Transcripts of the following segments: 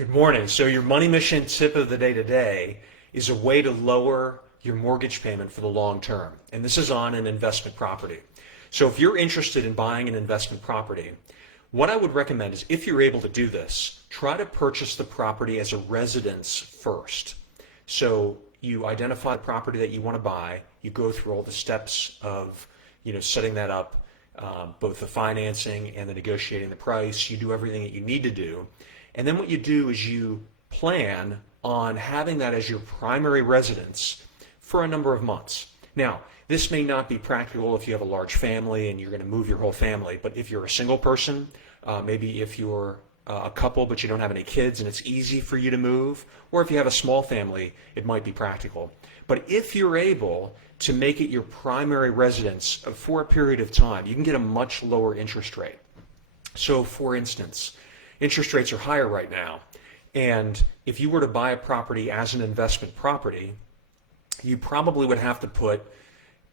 Good morning. So your money mission tip of the day today is a way to lower your mortgage payment for the long term. And this is on an investment property. So if you're interested in buying an investment property, what I would recommend is if you're able to do this, try to purchase the property as a residence first. So you identify the property that you want to buy, you go through all the steps of, setting that up, both the financing and the negotiating the price. You do everything that you need to do. And then what you do is you plan on having that as your primary residence for a number of months. Now, this may not be practical if you have a large family and you're going to move your whole family, but if you're a single person, maybe if you're a couple but you don't have any kids and it's easy for you to move, or if you have a small family, it might be practical. But if you're able to make it your primary residence for a period of time, you can get a much lower interest rate. So for instance, interest rates are higher right now, and if you were to buy a property as an investment property, you probably would have to put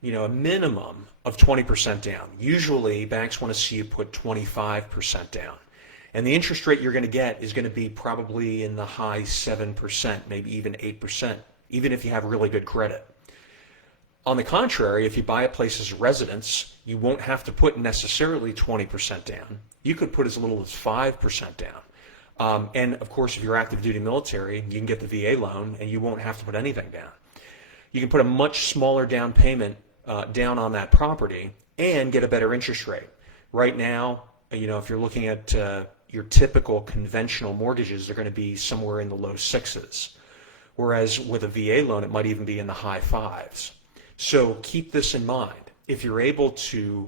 a minimum of 20% down. Usually banks want to see you put 25% down. And the interest rate you're going to get is going to be probably in the high 7%, maybe even 8%, even if you have really good credit. On the contrary, if you buy a place as a residence, you won't have to put necessarily 20% down. You could put as little as 5% down. And of course, if you're active duty military, you can get the VA loan and you won't have to put anything down. You can put a much smaller down payment down on that property and get a better interest rate. Right now, if you're looking at your typical conventional mortgages, they're going to be somewhere in the low sixes. Whereas with a VA loan, it might even be in the high fives. So keep this in mind. If you're able to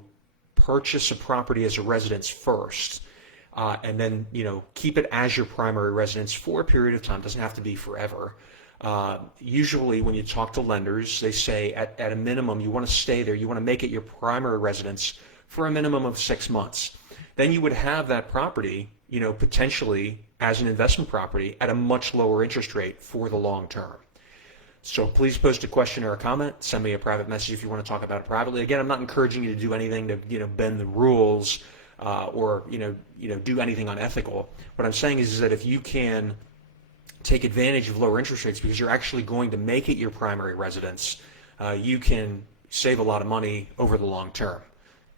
purchase a property as a residence first, and then keep it as your primary residence for a period of time, doesn't have to be forever. Usually when you talk to lenders, they say at a minimum you want to stay there, you want to make it your primary residence for a minimum of 6 months. Then you would have that property, potentially as an investment property at a much lower interest rate for the long term. So please post a question or a comment. Send me a private message if you want to talk about it privately. Again, I'm not encouraging you to do anything to bend the rules or do anything unethical. What I'm saying is that if you can take advantage of lower interest rates because you're actually going to make it your primary residence, you can save a lot of money over the long term.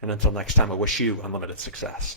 And until next time, I wish you unlimited success.